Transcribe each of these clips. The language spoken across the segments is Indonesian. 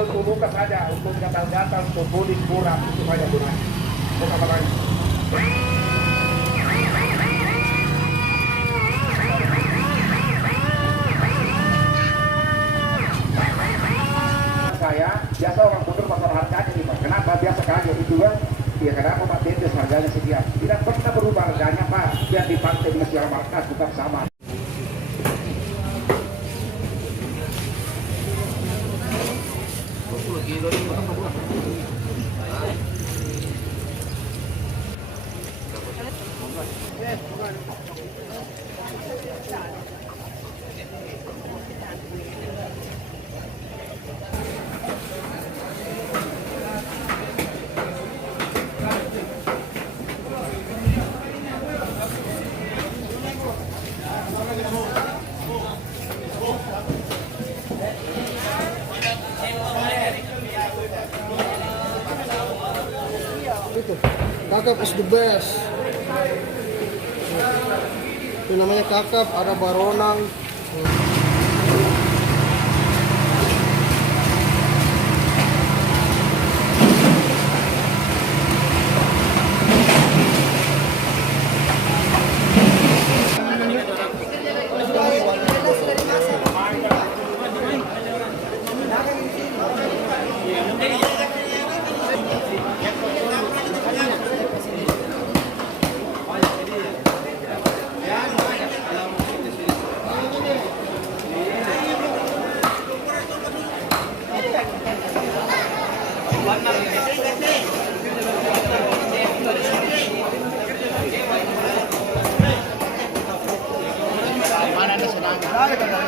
Untuk luka saja, untuk gatal-gatal, untuk kulit kurang, itu saja gunanya. Bukan apa lagi. Saya biasa orang mundur masalah harganya nih Pak. Kenapa biasa kaget itu kan? Ya kenapa Pak Dendes harganya sekian? Tidak pernah berubah harganya Pak. Biar di pantai di Mesir Markas tetap sama. Kakap is the best. Itu namanya kakap, ada baronang.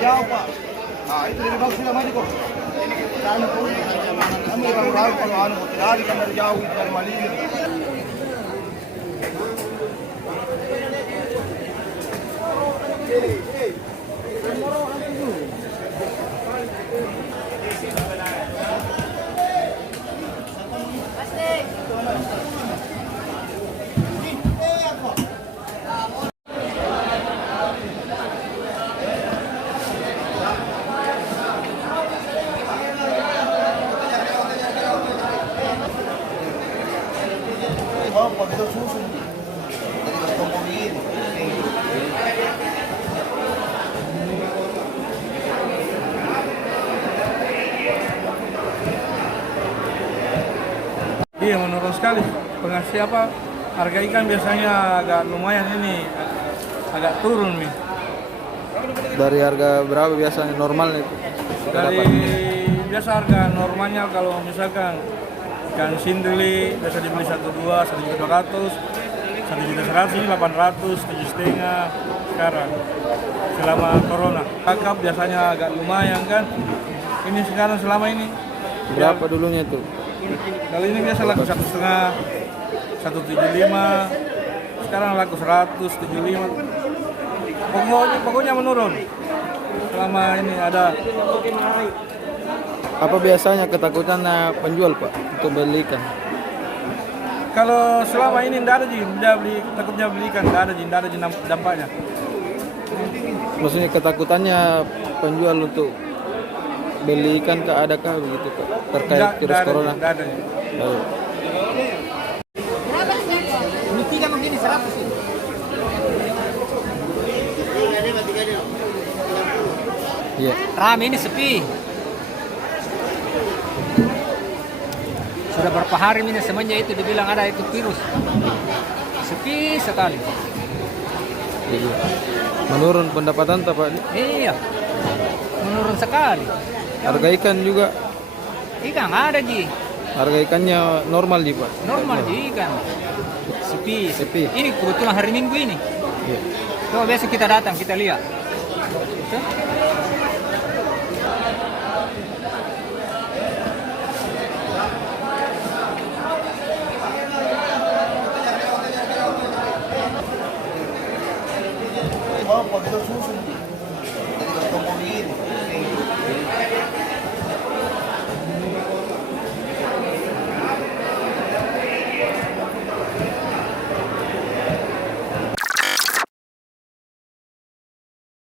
Jauh Pak. Nah itu lebih bagus sudah mati kok. Kami kalau ragu kalau anu lari kan dari jauh dari Malini. Itu susu dari komponin. Iya, menurun sekali. Pengasih apa? Harga ikan biasanya agak lumayan ini, agak turun nih. Dari harga berapa biasanya normalnya itu? Dari biasa harga normalnya kalau misalkan ikan sindeli biasa dibeli 1,2, 1.200.000, 1.100.000, ini 800, 7,5 sekarang. Selama corona, kakap biasanya agak lumayan kan. Ini sekarang selama ini Berapa dulunya tuh? kali ini biasa laku 1,5, 175, sekarang laku 175. Pokoknya menurun. Selama ini ada. Apa biasanya ketakutan penjual Pak untuk beli ikan? Kalau selama ini tidak ada takutnya beli ikan, tidak ada dampaknya. Maksudnya ketakutannya penjual untuk beli ikan adakah begitu Pak? Terkait virus corona? Tidak ada. Ini 3 begini 100 ini. Iya. Rame ini sepi. Sudah berapa hari ini semenjak itu dibilang ada itu virus. Sepi sekali. Iya. Menurun pendapatan tak Pak? Iya. Menurun sekali. Harga ikan juga? Ikan ada Ji. Harga ikannya normal Ji Pak? Normal Ji ikan. Sepi. Sepi. Ini kebetulan hari Minggu ini. Iya. Coba besok kita datang kita lihat. apa kita susu